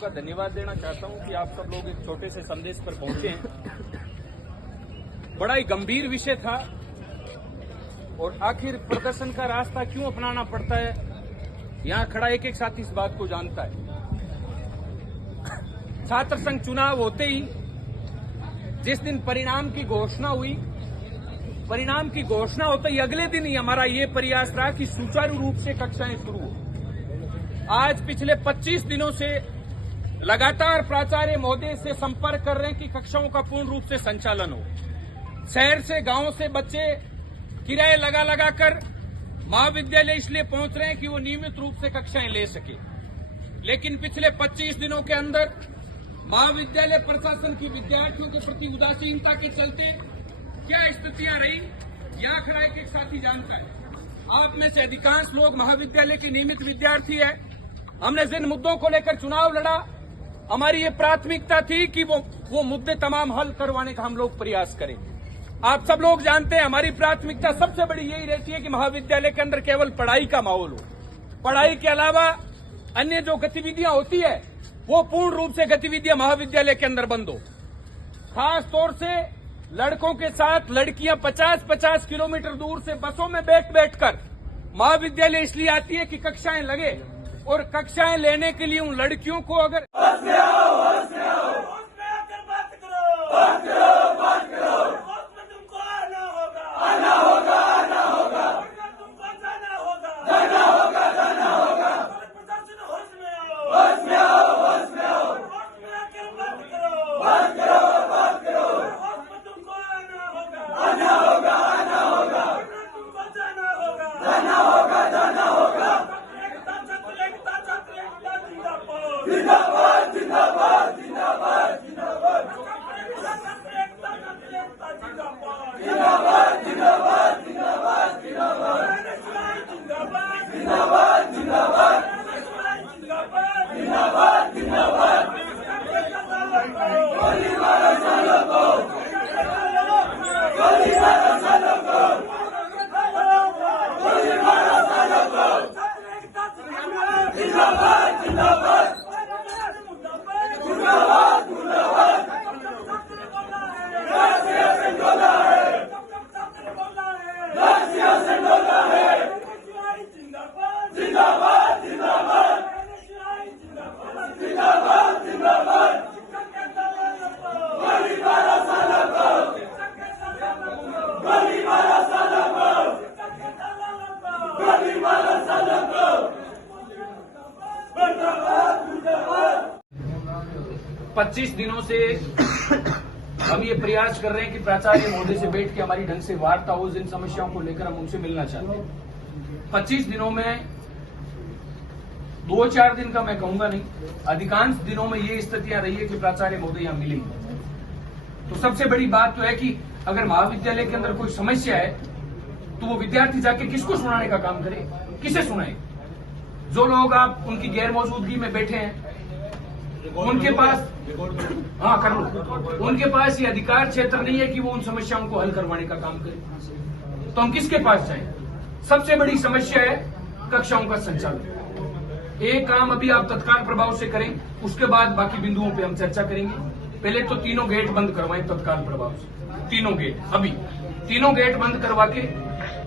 का धन्यवाद देना चाहता हूं कि आप सब लोग एक छोटे से संदेश पर पहुंचे हैं। बड़ा ही गंभीर विषय था और आखिर प्रदर्शन का रास्ता क्यों अपनाना पड़ता है, यहां खड़ा एक एक साथी इस बात को जानता है। छात्र संघ चुनाव होते ही जिस दिन परिणाम की घोषणा हुई, परिणाम की घोषणा होते ही अगले दिन ही हमारा ये प्रयास रहा कि सुचारू रूप से कक्षाएं शुरू हो। आज पिछले 25 दिनों से लगातार प्राचार्य महोदय से संपर्क कर रहे हैं कि कक्षाओं का पूर्ण रूप से संचालन हो। शहर से गांव से बच्चे किराए लगा कर महाविद्यालय इसलिए पहुंच रहे हैं कि वो नियमित रूप से कक्षाएं ले सके। लेकिन पिछले 25 दिनों के अंदर महाविद्यालय प्रशासन की विद्यार्थियों के प्रति उदासीनता के चलते क्या स्थितियां रही, यहां खड़ा एक साथी जानता है। आप में से अधिकांश लोग महाविद्यालय के नियमित विद्यार्थी है। हमने जिन मुद्दों को लेकर चुनाव लड़ा, हमारी ये प्राथमिकता थी कि वो मुद्दे तमाम हल करवाने का हम लोग प्रयास करें। आप सब लोग जानते हैं हमारी प्राथमिकता सबसे बड़ी यही रहती है कि महाविद्यालय के अंदर केवल पढ़ाई का माहौल हो। पढ़ाई के अलावा अन्य जो गतिविधियां होती है वो पूर्ण रूप से गतिविधियां महाविद्यालय के अंदर बंद हो। खास तौर से लड़कों के साथ लड़कियां 50-50 किलोमीटर दूर से बसों में बैठ कर महाविद्यालय इसलिए आती है कि कक्षाएं लगे, और कक्षाएं लेने के लिए उन लड़कियों को अगर जिंदाबाद जिंदाबाद जिंदाबाद जिंदाबाद जिंदाबाद जिंदाबाद जिंदाबाद जिंदाबाद जिंदाबाद जिंदाबाद जिंदाबाद गोली मारो सालों को, गोली मारो सालों को, गोली मारो सालों को। जिंदाबाद जिंदाबाद जिंदाबाद जिंदाबाद राष्ट्रीय संगोला है, राष्ट्रीय संगोला है। जिंदाबाद जिंदाबाद जिंदाबाद जिंदाबाद गोली मारो सालों को, गोली मारो सालों को, गोली मारो सालों को। 25 दिनों से हम ये प्रयास कर रहे हैं कि प्राचार्य महोदय से बैठ के हमारी ढंग से वार्ता हो, जिन समस्याओं को लेकर हम उनसे मिलना चाहते हैं। 25 दिनों में 2-4 दिन का मैं कहूंगा नहीं, अधिकांश दिनों में ये स्थितियां रही है कि प्राचार्य महोदय यहां मिलेंगे। तो सबसे बड़ी बात तो है कि अगर महाविद्यालय के अंदर कोई समस्या है तो वो विद्यार्थी जाके किसको सुनाने का काम करे, किसे सुनाए? जो लोग आप उनकी गैर मौजूदगी में बैठे हैं उनके पास कर लो, उनके पास ये अधिकार क्षेत्र नहीं है कि वो उन समस्याओं को हल करवाने का काम करें। तो हम किसके पास जाएं? सबसे बड़ी समस्या है कक्षाओं का संचालन। एक काम अभी आप तत्काल प्रभाव से करें, उसके बाद बाकी बिंदुओं पे हम चर्चा करेंगे। पहले तो तीनों गेट बंद करवाएं तत्काल प्रभाव से, तीनों गेट अभी तीनों गेट बंद करवा के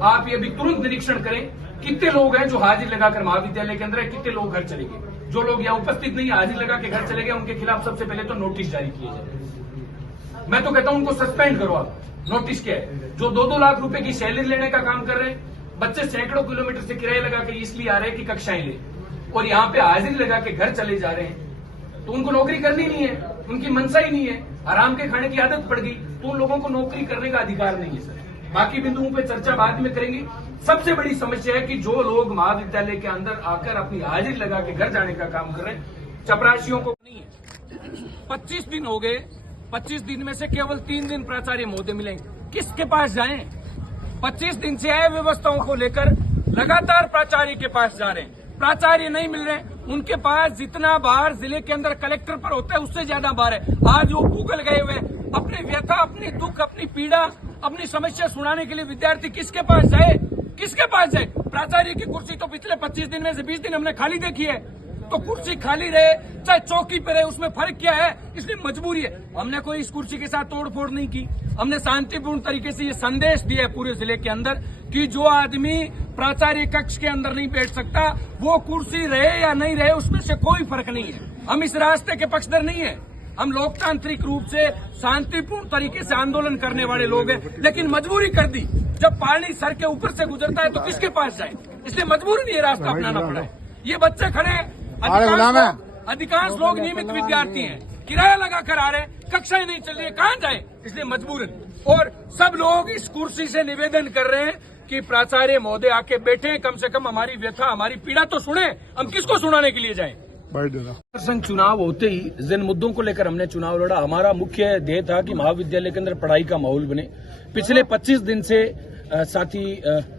आप ये अभी तुरंत निरीक्षण करें कितने लोग हैं जो हाजिर लगाकर महाविद्यालय के अंदर है, कितने लोग घर चले गए। जो लोग यहाँ उपस्थित नहीं है, हाजिर लगा के घर चले गए, उनके खिलाफ सबसे पहले तो नोटिस जारी किए जाए। मैं तो कहता हूं उनको सस्पेंड करो आप। नोटिस क्या है? जो 2-2 लाख रुपए की सैलरी लेने का काम कर रहे हैं, बच्चे सैकड़ों किलोमीटर से किराए लगा के इसलिए आ रहे हैं कि कक्षाएं ले, और यहाँ पे हाजिरी लगा के घर चले जा रहे हैं, तो उनको नौकरी करनी नहीं है, उनकी मनसा ही नहीं है, आराम के खाने की आदत पड़ गई, तो उन लोगों को नौकरी करने का अधिकार नहीं है सर। बाकी बिंदुओं पे चर्चा बाद में करेंगे। सबसे बड़ी समस्या है कि जो लोग महाविद्यालय के अंदर आकर अपनी हाजिरी लगा के घर जाने का काम कर रहे हैं, चपरासियों को नहीं है। 25 दिन हो गए, 25 दिन में से केवल 3 दिन प्राचार्य महोदय मिलेंगे, किसके पास जाएं? 25 दिन से अव्यवस्थाओं को लेकर लगातार प्राचार्य के पास जा रहे हैं, प्राचार्य नहीं मिल रहे। उनके पास जितना बार जिले के अंदर कलेक्टर पर होता है उससे ज्यादा बार है। आज वो गूगल गए हुए, अपनी व्यथा, अपनी दुख, अपनी पीड़ा, अपनी समस्या सुनाने के लिए विद्यार्थी किसके पास जाए? किसके पास जाए? प्राचार्य की कुर्सी तो पिछले 25 दिन में से 20 दिन हमने खाली देखी है। तो कुर्सी खाली रहे चाहे चौकी पे रहे, उसमें फर्क क्या है? इसलिए मजबूरी है। हमने कोई इस कुर्सी के साथ तोड़फोड़ नहीं की। हमने शांतिपूर्ण तरीके से ये संदेश दिया है पूरे जिले के अंदर कि जो आदमी प्राचार्य कक्ष के अंदर नहीं बैठ सकता, वो कुर्सी रहे या नहीं रहे उसमें से कोई फर्क नहीं है। हम इस रास्ते के पक्षधर नहीं है। हम लोकतांत्रिक रूप से शांतिपूर्ण तरीके से आंदोलन करने वाले लोग हैं, लेकिन मजबूरी कर दी। जब पानी सर के ऊपर से गुजरता है तो किसके पास जाए? इसलिए मजबूरी ये रास्ता अपनाना पड़ा है। ये बच्चे खड़े हैं, अधिकांश लोग नियमित विद्यार्थी हैं, किराया लगा कर आ रहे हैं, कक्षाएं नहीं चल रही है, कहां जाए? इसलिए मजबूरन। और सब लोग इस कुर्सी से निवेदन कर रहे हैं कि प्राचार्य महोदय आके बैठे, कम से कम हमारी व्यथा, हमारी पीड़ा तो सुने। हम किसको सुनाने के लिए जाएं? संघ चुनाव होते ही जिन मुद्दों को लेकर हमने चुनाव लड़ा, हमारा मुख्य ध्येय था कि महाविद्यालय के अंदर पढ़ाई का माहौल बने। पिछले 25 दिन से साथी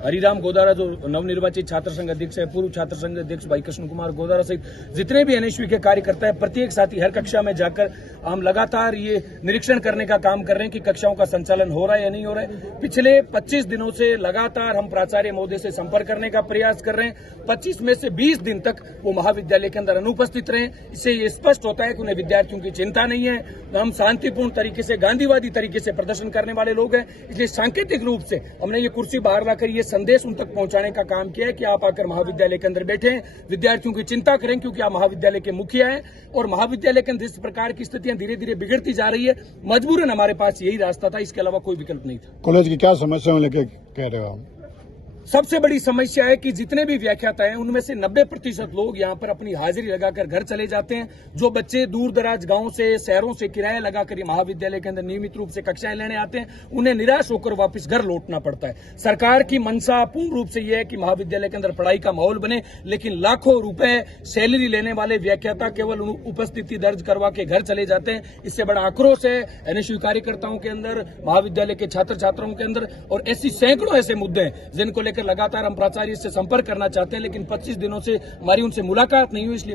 हरिराम गोदारा जो नवनिर्वाचित छात्र संघ अध्यक्ष है, पूर्व छात्र संघ अध्यक्ष भाई कृष्ण कुमार गोदारा सहित जितने भी एनएसयू के कार्यकर्ता है, प्रत्येक साथी हर कक्षा में जाकर हम लगातार ये निरीक्षण करने का काम कर रहे हैं कि कक्षाओं का संचालन हो रहा है या नहीं हो रहा है। पिछले 25 दिनों से लगातार हम प्राचार्य महोदय से संपर्क करने का प्रयास कर रहे हैं। 25 में से 20 दिन तक वो महाविद्यालय के अंदर अनुपस्थित रहे। इससे ये स्पष्ट होता है कि उन्हें विद्यार्थियों की चिंता नहीं है। हम शांतिपूर्ण तरीके से, गांधीवादी तरीके से प्रदर्शन करने वाले लोग हैं। इसलिए सांकेतिक रूप से हमने ये कुर्सी बाहर लाकर ये संदेश उन तक पहुंचाने का काम किया है कि आप आकर महाविद्यालय के अंदर बैठें, विद्यार्थियों की चिंता करें, क्योंकि आप महाविद्यालय के मुखिया हैं और महाविद्यालय के अंदर इस प्रकार की स्थितियां धीरे धीरे बिगड़ती जा रही है। मजबूरन हमारे पास यही रास्ता था, इसके अलावा कोई विकल्प नहीं था। कॉलेज की क्या समस्या लेके कह रहे हो? सबसे बड़ी समस्या है कि जितने भी व्याख्याता हैं उनमें से 90% लोग यहाँ पर अपनी हाजिरी लगाकर घर चले जाते हैं। जो बच्चे दूर दराज गांव से, शहरों से किराया लगाकर महाविद्यालय के अंदर नियमित रूप से कक्षाएं लेने आते हैं, उन्हें निराश होकर वापस घर लौटना पड़ता है। सरकार की मंशा पूर्ण रूप से यह है कि महाविद्यालय के अंदर पढ़ाई का माहौल बने, लेकिन लाखों रुपए सैलरी लेने वाले व्याख्याता केवल उपस्थिति दर्ज करवा के घर चले जाते हैं। इससे बड़ा आक्रोश है एनएसयू कार्यकर्ताओं के अंदर, महाविद्यालय के छात्र छात्राओं के अंदर, और ऐसी सैकड़ों ऐसे मुद्दे हैं जिनको लगातार हम प्राचार्य से संपर्क करना चाहते हैं, लेकिन 25 दिनों से हमारी उनसे मुलाकात नहीं हुई। इसलिए